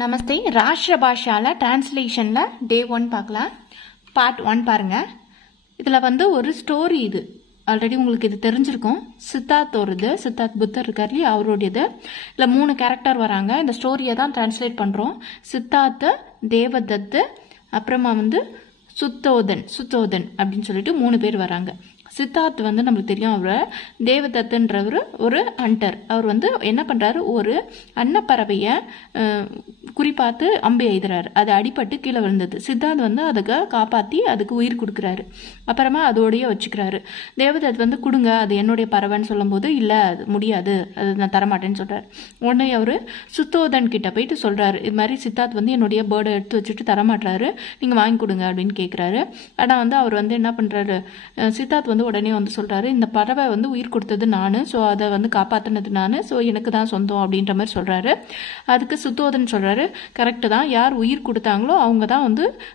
நமஸ்தே. ராஷ்டிர பாஷால டிரான்ஸ்லேஷன்ல டே 1 பார்க்கலாம். பார்ட் 1 பாருங்க. இதுல ஒரு ஸ்டோரி. இது ஆல்ரெடி உங்களுக்கு இது தெரிஞ்சிருக்கும். சித்தார்த் புத்தர் இருக்கார் இல்லையா, அவருடையது. இதுல 3 கேரக்டர் வராங்க. இந்த ஸ்டோரியை தான் டிரான்ஸ்லேட் பண்றோம். சித்தார்த், தேவதத், அப்புறமா சுத்தோதன் அப்படின்னு சொல்லிட்டு 3 பேர் வராங்க. சித்தார்த் நம்மளுக்கு தெரியும். அவர் தேவதத்துன்றவர் ஒரு ஹண்டர். அவர் என்ன பண்றாரு, ஒரு அன்னப்பறவைய குறிப்பாத்து அம்பு எய்துறாரு. அது அடிபட்டு கீழே விழுந்தது. சித்தார்த் அதுக்கு காப்பாத்தி அதுக்கு உயிர் கொடுக்குறாரு. அப்புறமா அதோடய வச்சுக்கிறாரு. தேவதத் கொடுங்க, அது என்னுடைய பறவைன்னு சொல்லும் போது இல்ல, அது முடியாது, அது நான் தரமாட்டேன்னு சொல்றாரு. உடனே அவரு சுத்தோதன் கிட்ட போயிட்டு சொல்றாரு, இது மாதிரி சித்தார்த் என்னுடைய பேர்டை எடுத்து வச்சுட்டு தரமாட்டாரு, நீங்க வாங்கி கொடுங்க அப்படின்னு கேட்கிறாரு. ஆனா அவர் என்ன பண்றாரு, சித்தார்த் உடனே சொல்றாரு, இந்த பறவை உயிர் கொடுத்தது நானு, சோ அதை காப்பாத்தினது நானு, சோ எனக்கு தான் சொந்தம் அப்படின்ற மாதிரி சொல்றாரு. அதுக்கு சுத்தோதன் சொல்றாரு, கரெக்ட் தான், யார் உயிர் கொடுத்தாங்களோ அவங்க தான்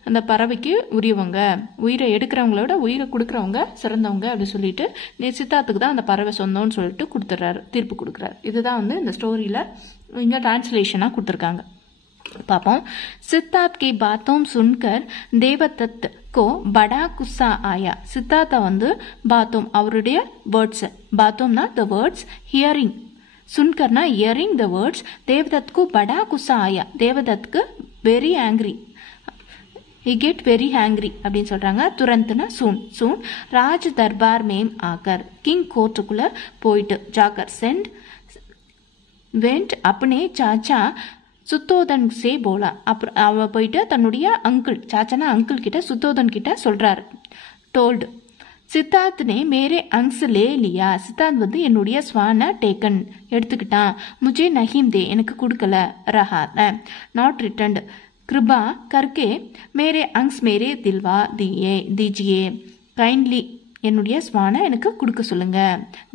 அந்த பறவைக்கு உரியவங்க, உயிரை எடுக்கிறவங்கள விட உயிரை கொடுக்கறவங்க சிறந்தவங்க அப்படின்னு சொல்லிட்டு சித்தார்த்துக்கு தான் அந்த பறவை சொந்தம்னு சொல்லிட்டு கொடுத்துறாரு, தீர்ப்பு கொடுக்குறாரு. இதுதான் இந்த ஸ்டோரியில இங்க டிரான்ஸ்லேஷனா கொடுத்துருக்காங்க. पापों सिद्धार्थ की बातों सुनकर देवदत्त को बड़ा गुस्सा आया. सिद्धार्थ बातों அவருடைய वर्ड्स, बातों ना the words, hearing, सुनकर ना hearing the words, देवदत्त को बड़ा गुस्सा आया. देवदत्त को very angry, he get very angry அப்படின்னு சொல்றாங்க. तुरंतना soon राज दरबार में आकर किंग कोर्टुக்குள்ள போயிட்டு जाकर send went अपने चाचा சுத்தோதன் சே போலா. அப்புறம் அவ போயிட்டு தன்னுடைய சாச்சனா அங்கிள் கிட்ட, சுத்தோதன் கிட்ட சொல்றாரு. டோல்டு சித்தார்த் நே மேரே அங்ஸ் லே லியா. சித்தார்த் என்னுடைய ஸ்வான டேக்கன், எடுத்துக்கிட்டான். முஜே நஹீம் தே, எனக்கு கொடுக்கல. ரஹா நாட் ரிட்டர்ன்ட். கிருபா கர்கே மேரே அங்ஸ் மேரே தில்வா தீஜியே. கைண்ட்லி என்னுடைய ஸ்வானை எனக்கு கொடுக்க சொல்லுங்க.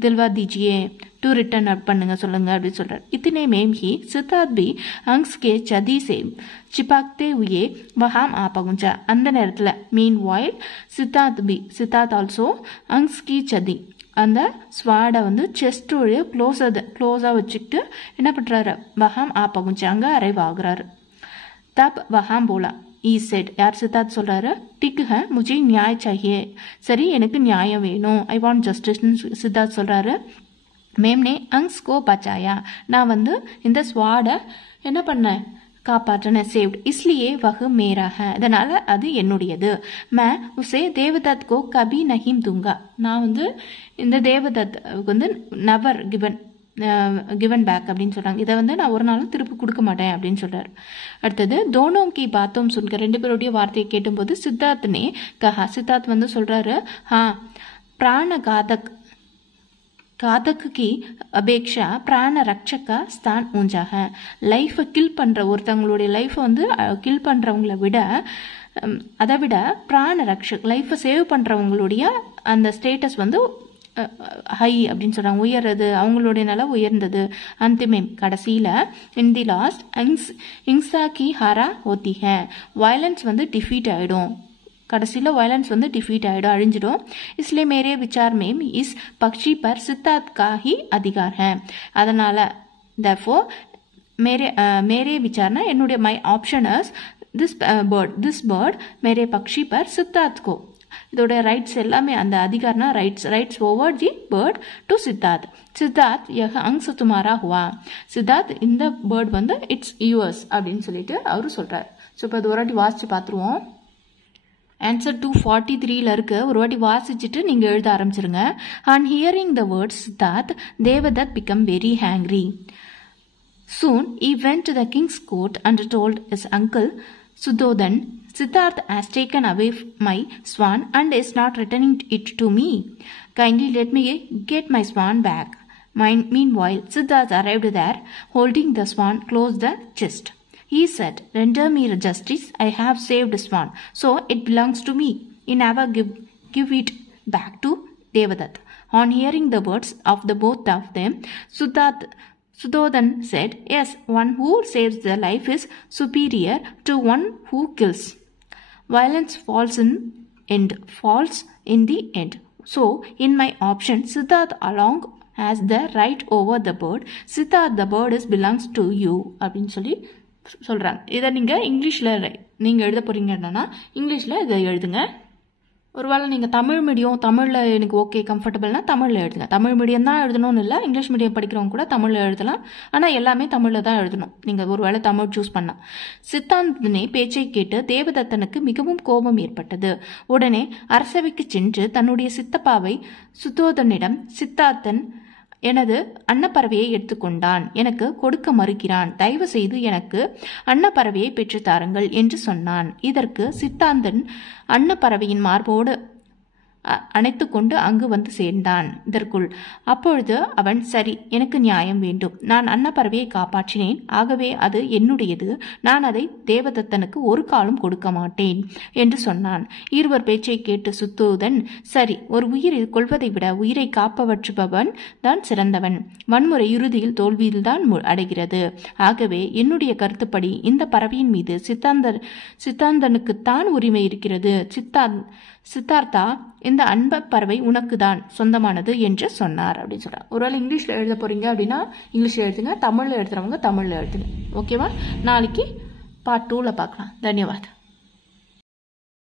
தில்வா தீஜியே, டு ரிட்டர்ன் பண்ணுங்க சொல்லுங்க அப்படின்னு சொல்றாரு. இத்தனை மேம் ஹி சித்தார்த் பி அங்ஸ் கே சதி சே சிபாக்தே உயே வஹாம் ஆ பகுஞ்சா. அந்த நேரத்துல மீன் வாயில் சித்தார்த் ஆல்சோ அங்ஸ் கி சதி, அந்த ஸ்வாடை செஸ்டோடைய க்ளோஸா வச்சுக்கிட்டு என்ன பண்றாரு, வஹாம் ஆ பகுஞ்சா, அங்க அரைவ் ஆகுறாரு. தப் வஹாம் போலா said, யார் சித்தார்த் சொல்றாரு, டிக் ஹை முझे நியாய चाहिए, சரி எனக்கு நியாயம் வேணும், ஐ வாண்ட் ஜஸ்டிஸ் சித்தார்த் சொல்றாரு. மேம்னே அங்ஸ் கோ பச்சாயா, நான் இந்த ஸ்வாட என்ன பண்ணேன், காப்பாற்றினேன், சேவ்ட், இஸ்லியே வஹு மேரா ஹை, அதனால அது என்னுடையது. மே உசே தேவதத் கோ கபி நஹீம் தூங்கா, நான் இந்த தேவதத் நவர் கிவன் பேக் அப்படின்னு சொல்றாங்க. இதை நான் ஒரு நாளும் திருப்பி கொடுக்க மாட்டேன் அப்படின்னு சொல்றாரு. அடுத்தது தோனோம் கி பாத்தோம் சுன்க, 2 பேருடைய வார்த்தையை கேட்டும்போது சித்தார்த்னே கஹா, சித்தார்த் சொல்றாரு, ஹா பிராண காதக் கி அபேக்ஷா பிராண ரக்ஷக ஸ்தான் ஊஞ்சா ஹை. லைஃபை கில் பண்ற, ஒருத்தவங்களுடைய லைஃபை கில் பண்றவங்களை விட, அதை விட பிராண ரக்ஷக் லைஃபை சேவ் பண்றவங்களுடைய அந்த ஸ்டேட்டஸ் ஹை அப்படின்னு சொல்றாங்க, உயர்றது, அவங்களுடைய நிலை உயர்ந்தது. அந்திமேம் கடைசியில, இன் the last இங்ஸா Ki Haara ஹோத்தி high, violence defeat ஆயிடும், கடைசியில வயலன்ஸ் டிஃபீட் ஆயிடும், அழிஞ்சிடும். इसलिए मेरे विचार में इस पक्षी पर सिद्धार्थ का ही अधिकार है. அதனால therefore मेरे विचारना என்னுடைய my option is this bird मेरे पक्षी पर सिद्धार्थ को, இதோட ரைட்ஸ் எல்லாமே, அந்த அதிகாரனா rights over the bird to Siddharth யஹ அங்ஸ் துமாரா ஹுவா. சித்தார்த் இந்த பேர்ட் இட்ஸ் யூஎஸ் அப்படின்னு சொல்லிட்டு அவரு சொல்றாரு. ஸோ இப்போ அது ஒரு வாட்டி வாசிச்சு பார்த்துருவோம். ஆன்சர் 243ல இருக்கு. ஒரு வாட்டி வாசிச்சுட்டு நீங்க எழுத ஆரம்பிச்சிருங்க. On hearing the words Siddharth Devdutt become very hungry. Soon he went to the king's court and told his uncle Suddhodan, Siddharth has taken away my swan and is not returning it to me. Kindly let me get my swan back. Meanwhile, Siddharth arrived there, holding the swan close the chest. He said, render me justice, I have saved the swan, so it belongs to me. He never give it back to Devadatt. On hearing the words of the both of them, Suddhodan said, yes, one who saves the life is superior to one who kills. Violence falls in the end. So, in my option, Siddharth along has the right over the bird. Siddharth, the bird belongs to you. அப்படின்னு சொல்லி சொல்கிறாங்க. இதை நீங்கள் இங்கிலீஷில் நீங்கள் எழுத போகிறீங்கன்னா இங்கிலீஷில் இதை எழுதுங்க. ஒருவேளை நீங்கள் தமிழ் மீடியம், தமிழில் எனக்கு ஓகே கம்ஃபர்டபுள்னா தமிழில் எழுதுங்க. தமிழ் மீடியம் தான் எழுதணும்னு இல்லை, இங்கிலீஷ் மீடியம் படிக்கிறவங்க கூட தமிழில் எழுதலாம். ஆனால் எல்லாமே தமிழில் தான் எழுதணும் நீங்கள் ஒருவேளை தமிழ் சூஸ் பண்ணால். சித்தாந்தனே பேச்சை கேட்டு தேவதத்தனுக்கு மிகவும் கோபம் ஏற்பட்டது. உடனே அரசவைக்கு சென்று தன்னுடைய சித்தப்பாவை சுத்தோதனிடம், சித்தார்த்தன் எனது அன்னப்பறவையை எடுத்துக்கொண்டான், எனக்கு கொடுக்க மறுக்கிறான், தயவு செய்து எனக்கு அன்னப்பறவையை பெற்று தாருங்கள் என்று சொன்னான். இதற்கு சித்தாந்தன் அன்னப்பறவையின் மார்போடு அணைத்து கொண்டு அங்கு வந்து சேர்ந்தான். இதற்குள் அப்பொழுது அவன், சரி, எனக்கு நியாயம் வேண்டும். நான் அன்னப்பறவையை காப்பாற்றினேன், ஆகவே அது என்னுடையது. நான் அதை தேவதத்தனுக்கு ஒரு காலம் கொடுக்க மாட்டேன் என்று சொன்னான். இருவர் பேச்சை கேட்டு சுத்தோதன், சரி, ஒரு உயிரை கொள்வதை விட உயிரை காப்பவற்றுபவன் தான் சிறந்தவன். வன்முறை இறுதியில் தோல்வியில்தான் அடைகிறது. ஆகவே என்னுடைய கருத்துப்படி இந்த பறவையின் மீது சித்தாந்தனுக்குத்தான் உரிமை இருக்கிறது. சித்தார்த்தா, இந்த அன்ப பறவை உனக்கு தான் சொந்தமானது என்று சொன்னார் அப்படின்னு சொல்றார். ஒருவேளை இங்கிலீஷ்ல எழுத போறீங்க அப்படின்னா இங்கிலீஷ்ல எழுதுங்க, தமிழ்ல எழுதுறவங்க தமிழ்ல எழுதுங்க. ஓகேவா? நாளைக்கு பார்ட் 2ல பார்க்கலாம். தன்யவாத்.